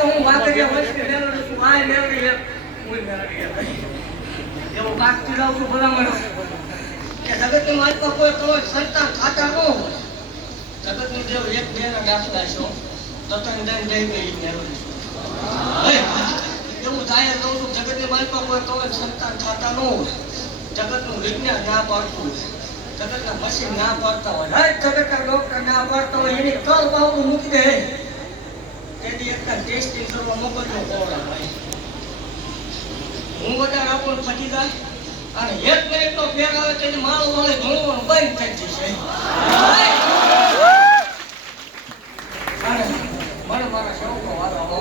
હું વાગડિયા વચ્ચે મેળવી છું આ મેળવી હું મેળવી એવો કાકતી રહું છું ભલામણ કે જગતની માલિકા કોઈ કોઈ સંતાન ખાતા ન હોય જગતની દેવ એક બેના દાખલા છો તતન દન દઈ ગઈ મેળવી એવું થાય કહું છું જગતની માલિકા કોઈ કોઈ સંતાન ખાતા ન હોય જગતનું વિજ્ઞાન ના પાડતું જગતના મશીન ના પાડતા હોય હર જગતના ડોક્ટર ના પાડતા હોય એની કલ બાવડું મૂકી દે તેથી એક ટેસ્ટિંગ કરવા મોકલજો કોવડા ભાઈ હું બધા રાખું ફટી જાય અને એક મિનિટનો ફેર આવે તેથી માળું વાળે ધોળવાનું બંધ થઈ જશે અને મને મારા શોખનો વારો આવો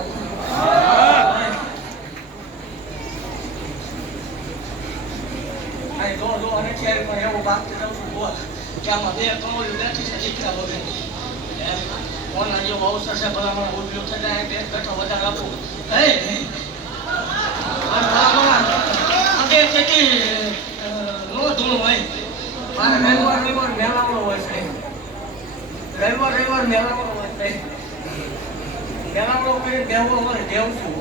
જો અને શેર પણ એવું ભાગતી રહું છું બોલ કે આમાં બે કમોલી બેઠી છે દીકરા વગર કોના જેવો અવસર છે ભલામણ ઉભ્યું થઈ જાય બે કઠો વધારે આપું હે આગે તેથી નો ધૂળ હોય મારે રવિવાર મેળાવડો હોય છે રવિવાર મેળાવડો હોય છે મેળાવડો કરી દેવો અમારે દેવ છું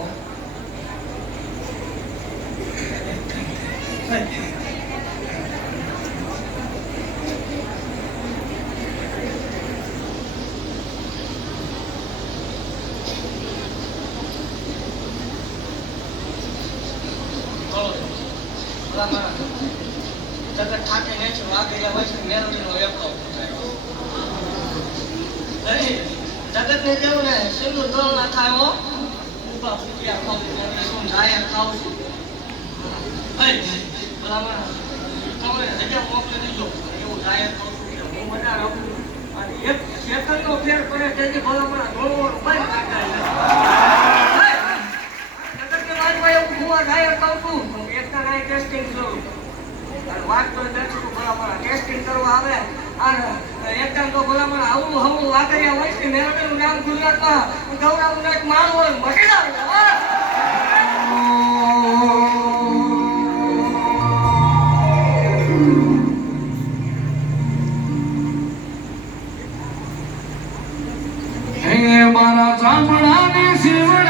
જગત ઠાકે ને છે વાગડિયા વચ્ચે મેળવીનો એકલો જગત ને જેવું ને સિંધુ દોલ ના થાય હો ઉભા ફૂટિયા ખાવું શું જાય ખાવું છું ભલામણ તમે જગ્યા મોકલી દીધો એવું જાય ખાવું છું હું બધા રહું અને એક સેકન્ડનો ફેર પડે તેથી ભલામણ દોડવાનું બંધ કરી જાય જગતની વાતમાં એવું હું જાય ખાવું છું એકતા ટેસ્ટિંગ કરું વાત તો દર્શકો ભલામણ ટેસ્ટિંગ કરવા આવે અને એકદમ તો ભલામણ આવું હમું વાગડિયા હોય છે મેળવેલું નામ ગુજરાતમાં ગૌરવનું એક માળ હોય મટી જાય મારા ચામડાની શિવ